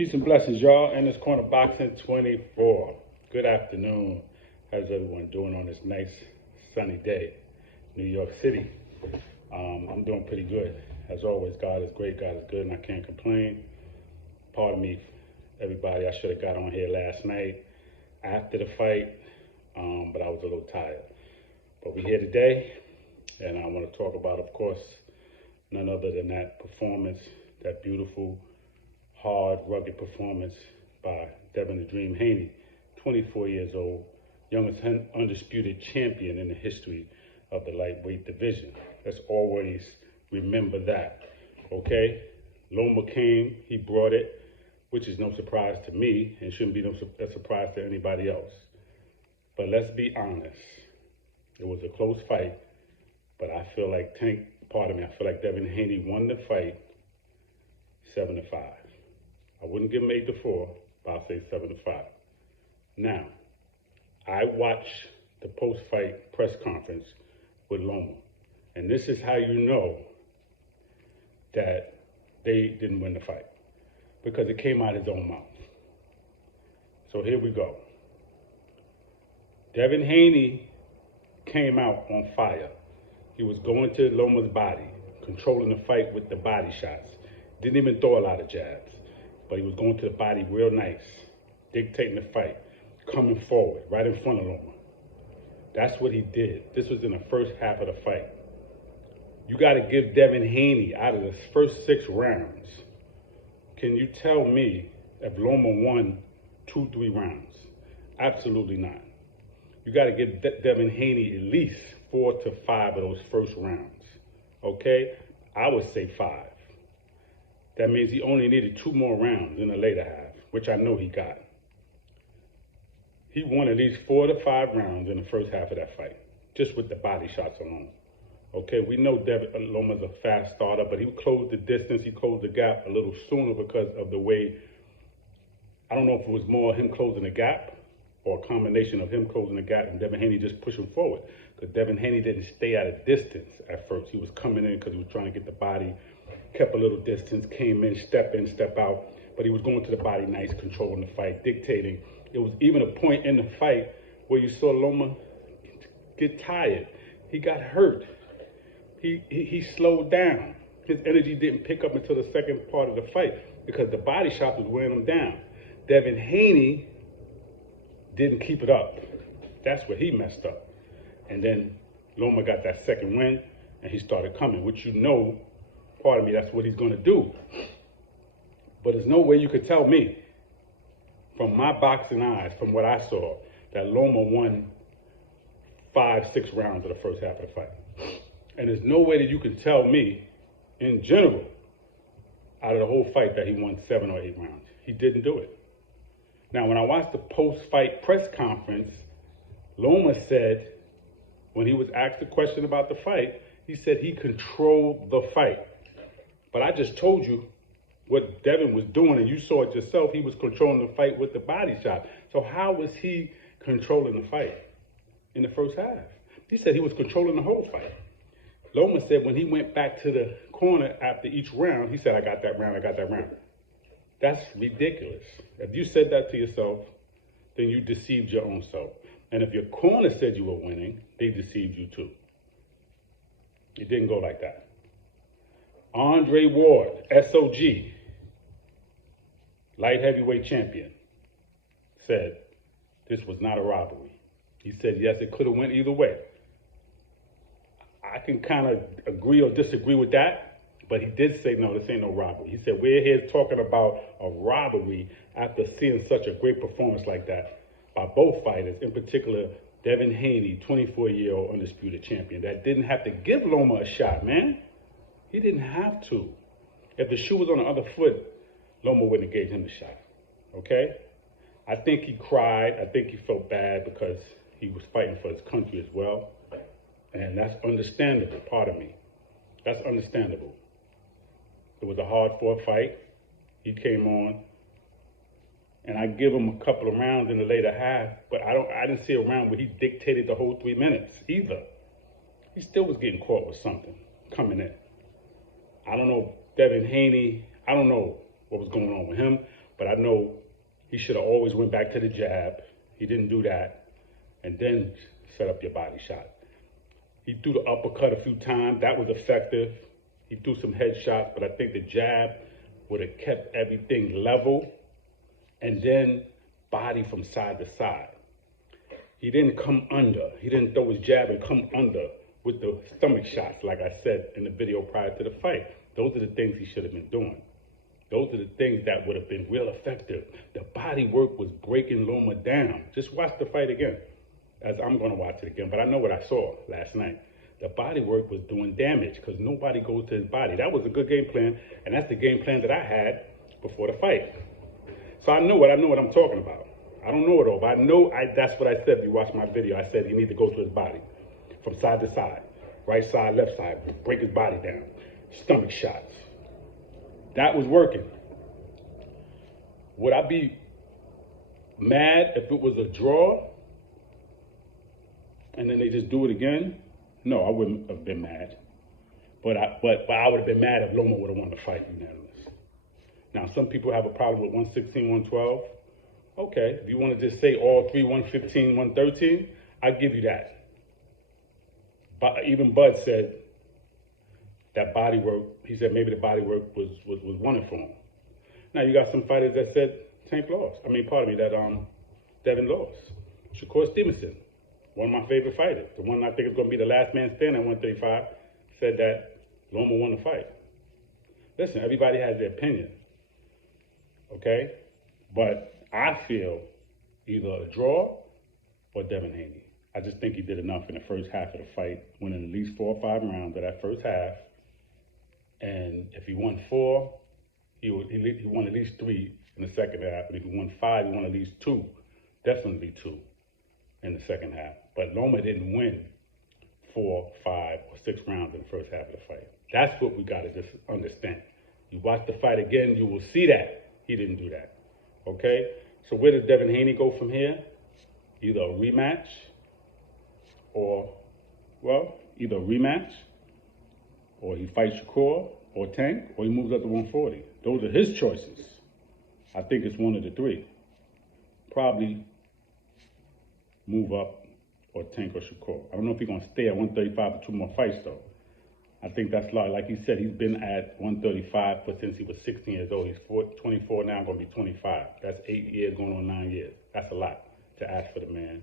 Peace and blessings, y'all. And it's Corner Boxing 24. Good afternoon. How's everyone doing on this nice sunny day, New York City? I'm doing pretty good. As always, God is great, God is good, and I can't complain. Pardon me, everybody. I should have got on here last night after the fight, but I was a little tired. But we're here today, and I want to talk about, of course, none other than that performance, that beautiful, hard, rugged performance by Devin the Dream Haney, 24 years old, youngest undisputed champion in the history of the lightweight division. Let's always remember that, okay? Loma came, he brought it, which is no surprise to me and shouldn't be a surprise to anybody else. But let's be honest, it was a close fight, but I feel like I feel like Devin Haney won the fight 7-5. I wouldn't give him 8-4, but I'll say 7-5. Now, I watched the post-fight press conference with Loma, and this is how you know that they didn't win the fight, because it came out of his own mouth. So here we go. Devin Haney came out on fire. He was going to Loma's body, controlling the fight with the body shots. Didn't even throw a lot of jabs, but he was going to the body real nice, dictating the fight, coming forward, right in front of Loma. That's what he did. This was in the first half of the fight. You got to give Devin Haney, out of the first 6 rounds, can you tell me if Loma won 2-3 rounds? Absolutely not. You got to give Devin Haney at least 4 to 5 of those first rounds, okay? I would say 5. That means he only needed 2 more rounds in the later half, which I know he got. He won at least 4 to 5 rounds in the first half of that fight, just with the body shots alone. Okay, we know Loma's a fast starter, but he closed the distance, he closed the gap a little sooner because of the way, I don't know if it was more him closing the gap or a combination of him closing the gap and Devin Haney just pushing forward. Because Devin Haney didn't stay at a distance at first. He was coming in because he was trying to get the body, kept a little distance, came in, step out, but he was going to the body nice, controlling the fight, dictating. It was even a point in the fight where you saw Loma get tired. He got hurt. He slowed down. His energy didn't pick up until the second part of the fight because the body shot was wearing him down. Devin Haney didn't keep it up. That's where he messed up. And then Loma got that second win and he started coming, which you know, pardon me, that's what he's going to do. But there's no way you could tell me, from my boxing eyes, from what I saw, that Loma won 5-6 rounds of the first half of the fight. And there's no way that you can tell me, in general, out of the whole fight that he won 7 or 8 rounds. He didn't do it. Now, when I watched the post-fight press conference, Loma said, when he was asked a question about the fight, he said he controlled the fight. But I just told you what Devin was doing, and you saw it yourself. He was controlling the fight with the body shot. So how was he controlling the fight in the first half? He said he was controlling the whole fight. Loma said when he went back to the corner after each round, he said, I got that round, I got that round. That's ridiculous. If you said that to yourself, then you deceived your own self. And if your corner said you were winning, they deceived you too. It didn't go like that. Andre Ward, SOG, light heavyweight champion, said this was not a robbery. He said, yes, it could have went either way. I can kind of agree or disagree with that, but he did say, no, this ain't no robbery. He said, we're here talking about a robbery after seeing such a great performance like that by both fighters, in particular, Devin Haney, 24-year-old undisputed champion, that didn't have to give Loma a shot, man. He didn't have to. If the shoe was on the other foot, Loma wouldn't have gave him the shot, okay? I think he cried. I think he felt bad because he was fighting for his country as well. And that's understandable, pardon me. That's understandable. It was a hard-fought fight. He came on, and I give him a couple of rounds in the later half, but I didn't see a round where he dictated the whole 3 minutes either. He still was getting caught with something coming in. I don't know, Devin Haney, I don't know what was going on with him, But I know he should have always went back to the jab. He didn't do that. And then set up your body shot. He threw the uppercut a few times. That was effective. He threw some headshots, but I think the jab would have kept everything level. And then body from side to side. He didn't come under. He didn't throw his jab and come under with the stomach shots, like I said in the video prior to the fight. Those are the things he should have been doing. Those are the things that would have been real effective. The body work was breaking Loma down. Just watch the fight again, as I'm going to watch it again. But I know what I saw last night. The body work was doing damage because nobody goes to his body. That was a good game plan, and that's the game plan that I had before the fight. So I know what I'm talking about. I don't know it all, but I know that's what I said. If you watch my video, I said you need to go to his body from side to side, right side, left side, break his body down, stomach shots. That was working. Would I be mad if it was a draw and then they just do it again? No, I wouldn't have been mad. But I would have been mad if Loma would have won the fight unanimous. Now, some people have a problem with 116, 112. Okay, if you want to just say all three, 115, 113, I give you that. But even Bud said that body work, he said maybe the body work was wanted for him. Now, you got some fighters that said Tank lost. That Devin lost. Shakur Stevenson, one of my favorite fighters, the one I think is going to be the last man standing at 135, said that Loma won the fight. Listen, everybody has their opinion, okay? But I feel either a draw or Devin Haney. I just think he did enough in the first half of the fight, winning at least 4 or 5 rounds of that first half. And if he won 4, he won at least 3 in the second half. And if he won 5, he won at least 2, definitely 2 in the second half. But Loma didn't win 4, 5, or 6 rounds in the first half of the fight. That's what we got to just understand. You watch the fight again, you will see that he didn't do that. Okay? So where does Devin Haney go from here? Either a rematch or he fights Shakur or Tank, or he moves up to 140. Those are his choices. I think it's one of the 3. Probably move up or Tank or Shakur. I don't know if he's going to stay at 135 for 2 more fights, though. I think that's a lot. Like he said, he's been at 135 since he was 16 years old. He's 24 now, going to be 25. That's 8 years, going on 9 years. That's a lot to ask for the man.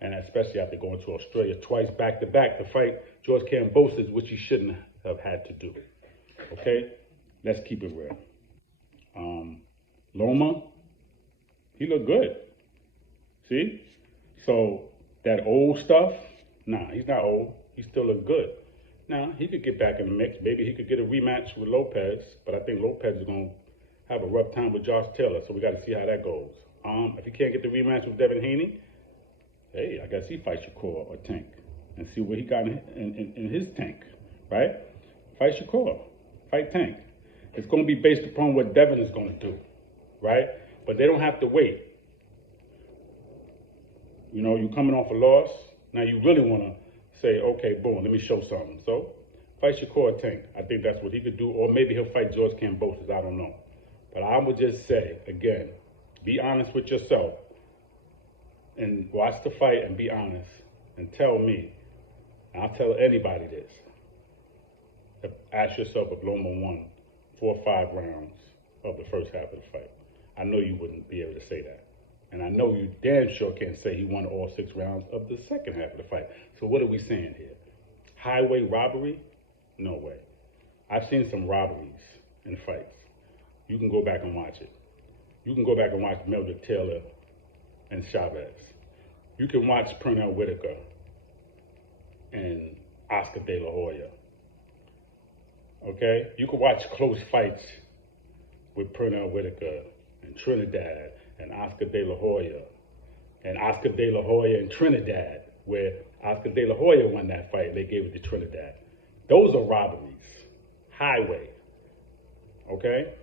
And especially after going to Australia twice back-to-back to fight George Kambosos, which he shouldn't have had to do. Okay? Let's keep it real. Loma, he looked good. See? So that old stuff, nah, he's not old. He still looks good. Now, he could get back in the mix. Maybe he could get a rematch with Lopez, but I think Lopez is going to have a rough time with Josh Taylor, so we got to see how that goes. If he can't get the rematch with Devin Haney, hey, I guess he fights Shakur or Tank and see what he got in his tank, right? Fight Shakur, fight Tank. It's going to be based upon what Devin is going to do, right? But they don't have to wait. You know, you're coming off a loss. Now you really want to say, okay, boom, let me show something. So fight Shakur or Tank. I think that's what he could do. Or maybe he'll fight George Kambosos. I don't know. But I would just say, again, be honest with yourself and watch the fight and be honest and tell me, and I'll tell anybody this, ask yourself if Loma won 4 or 5 rounds of the first half of the fight. I know you wouldn't be able to say that. And I know you damn sure can't say he won all 6 rounds of the second half of the fight. So what are we saying here? Highway robbery? No way. I've seen some robberies in fights. You can go back and watch it. You can go back and watch Meldrick Taylor and Chavez. You can watch Pernell Whitaker and Oscar De La Hoya. Okay? You can watch close fights with Pernell Whitaker and Trinidad and Oscar De La Hoya and Oscar De La Hoya and Trinidad, where Oscar De La Hoya won that fight. They gave it to Trinidad. Those are robberies. Highway. Okay?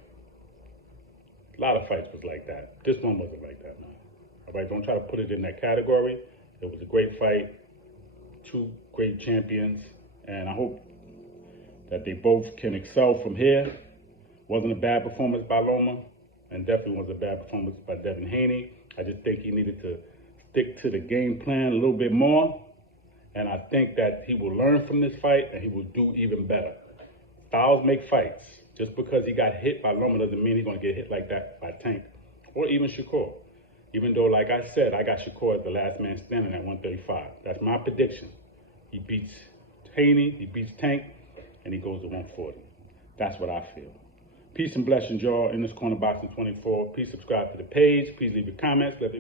A lot of fights was like that. This one wasn't like that, man. All right, don't try to put it in that category. It was a great fight. 2 great champions. And I hope that they both can excel from here. Wasn't a bad performance by Loma. and definitely was a bad performance by Devin Haney. I just think he needed to stick to the game plan a little bit more, and I think that he will learn from this fight and he will do even better. Styles make fights. Just because he got hit by Loma doesn't mean he's going to get hit like that by Tank or even Shakur. Even though, like I said, I got Shakur as the last man standing at 135. That's my prediction. He beats Haney, he beats Tank, and he goes to 140. That's what I feel. Peace and blessings, y'all. In this corner, Boxing 24. Please subscribe to the page. Please leave your comments. Let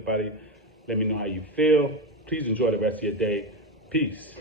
me know how you feel. Please enjoy the rest of your day. Peace.